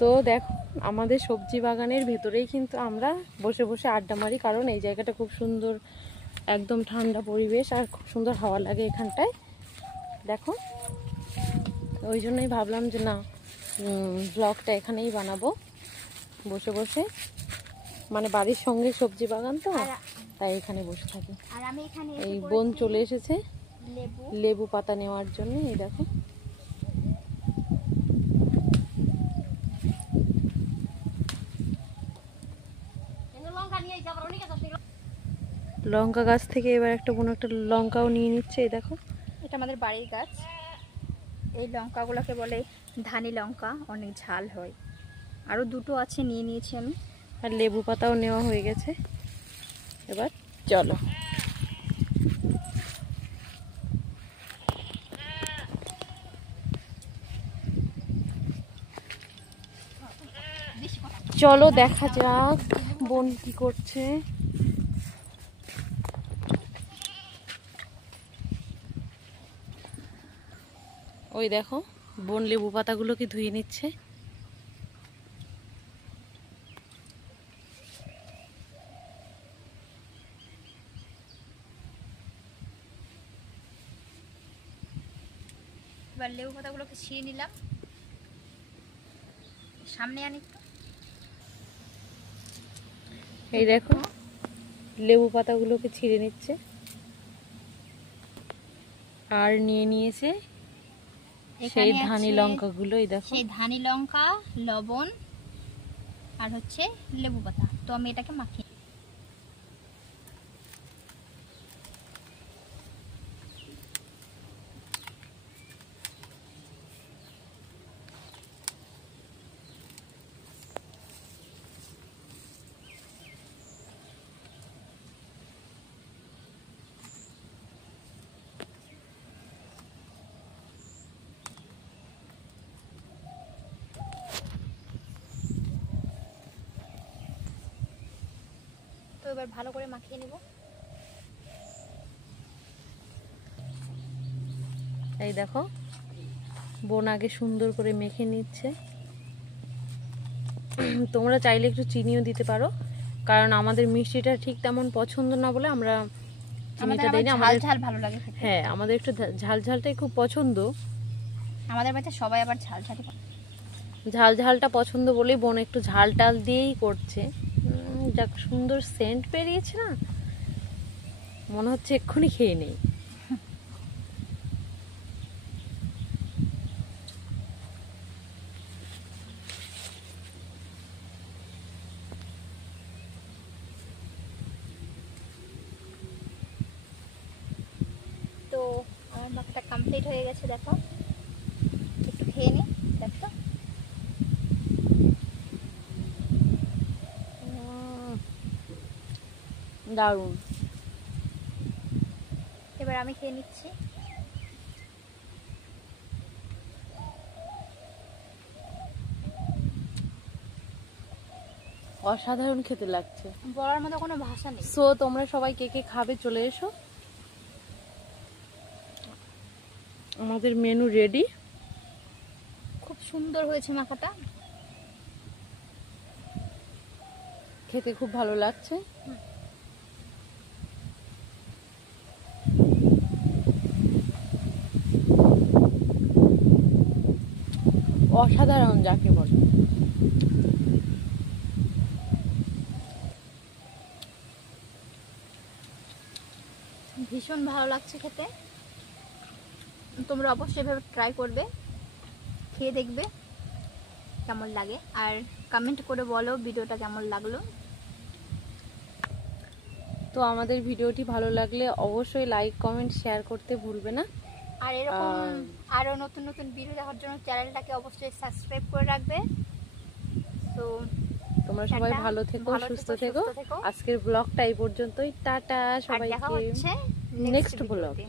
তো দেখো আমাদের সবজি বাগানের ভেতরেই কিন্তু আমরা বসে বসে আড্ডা মারি, কারণ এই জায়গাটা খুব সুন্দর, একদম ঠান্ডা পরিবেশ আর খুব সুন্দর হাওয়া লাগে এখানটায়। দেখো ওই জন্যই ভাবলাম যে না, ব্লগটা এখানেই বানাবো বসে বসে, মানে বাড়ির সঙ্গে সবজি বাগান তো, তাই এখানে বসে থাকি। আর আমি এখানে এই বোন চলে এসেছে লেবু পাতা নেওয়ার জন্য। এই দেখো লঙ্কা গাছ থেকে এবার একটা বোন একটা লঙ্কাও নিয়ে নিচ্ছে। এই দেখো এটা আমাদের বাড়ির গাছ। এই লঙ্কাগুলোকে বলে ধানি লঙ্কা, অনেক ঝাল হয়। আরও দুটো আছে, নিয়ে নিয়েছি আমি। আর লেবু পাতাও নেওয়া হয়ে গেছে। এবার চলো চলো দেখা যাক বোন কি করছে। ওই দেখো বোন লেবু পাতাগুলোকে ধুয়ে নিচ্ছে। এবার লেবু পাতাগুলোকে ছিঁড়ে নিলাম, সামনে আনি। এই দেখো লেবু পাতাগুলোকে ছিঁড়ে নিচ্ছে, আর নিয়ে নিয়েছে সেই ধানি লঙ্কাগুলো। এই দেখো সেই ধানি লঙ্কা, লবণ আর হচ্ছে লেবু পাতা। তো আমি এটাকে মাখিয়ে এবার ভালো করে মাখিয়ে নেব। এই দেখো বোন আগে সুন্দর করে মেখে নিচ্ছে। তোমরা চাইলে একটু চিনিও দিতে পারো, কারণ আমাদের মিষ্টিটা ঠিক তেমন পছন্দ না বলে আমরা চিনিটা দেই না। আমাদের ঝাল ভালো লাগে খেতে। হ্যাঁ, আমাদের একটু ঝাল ঝালটাই খুব পছন্দ। আমাদের বাড়িতে সবাই আবার ঝাল ঝালটা পছন্দ বলেই বোন একটু ঝাল টাল দিয়েই করছে। যাক সুন্দর সেন্ট বেরিয়েছে না, মনে হচ্ছে এক্ষুনি খেয়ে নেই। তো আমার মাখাটা কমপ্লিট হয়ে গেছে। দেখো একটু খেয়ে নি, দেখো দারুণ। এবার আমি খেয়ে নিচ্ছি। অসাধারণ খেতে লাগছে, বলার মতো কোনো ভাষা নেই। সো তোমরা সবাই কে কে খাবে চলে এসো, আমাদের মেনু রেডি। খুব সুন্দর হয়েছে মাখাটা, খেতে খুব ভালো লাগছে। অসাধারণ যাকে বলে। ভীষণ ভালো লাগছে খেতে। তোমরা অবশ্যই এভাবে ট্রাই করবে, খেয়ে দেখবে কেমন লাগে, আর কমেন্ট করে বলো ভিডিওটা কেমন লাগলো। তো আমাদের ভিডিওটি ভালো লাগলে অবশ্যই লাইক কমেন্ট শেয়ার করতে ভুলবে না। আর এরকম আরো নতুন নতুন ভিডিও দেখার জন্য চ্যানেলটাকে অবশ্যই সাবস্ক্রাইব করে রাখবে। তো তোমরা সবাই ভালো থেকো, সুস্থ থেকো। আজকের ব্লগটা এই পর্যন্তই। টাটা সবাইকে, দেখা হচ্ছে নেক্সট ব্লগে।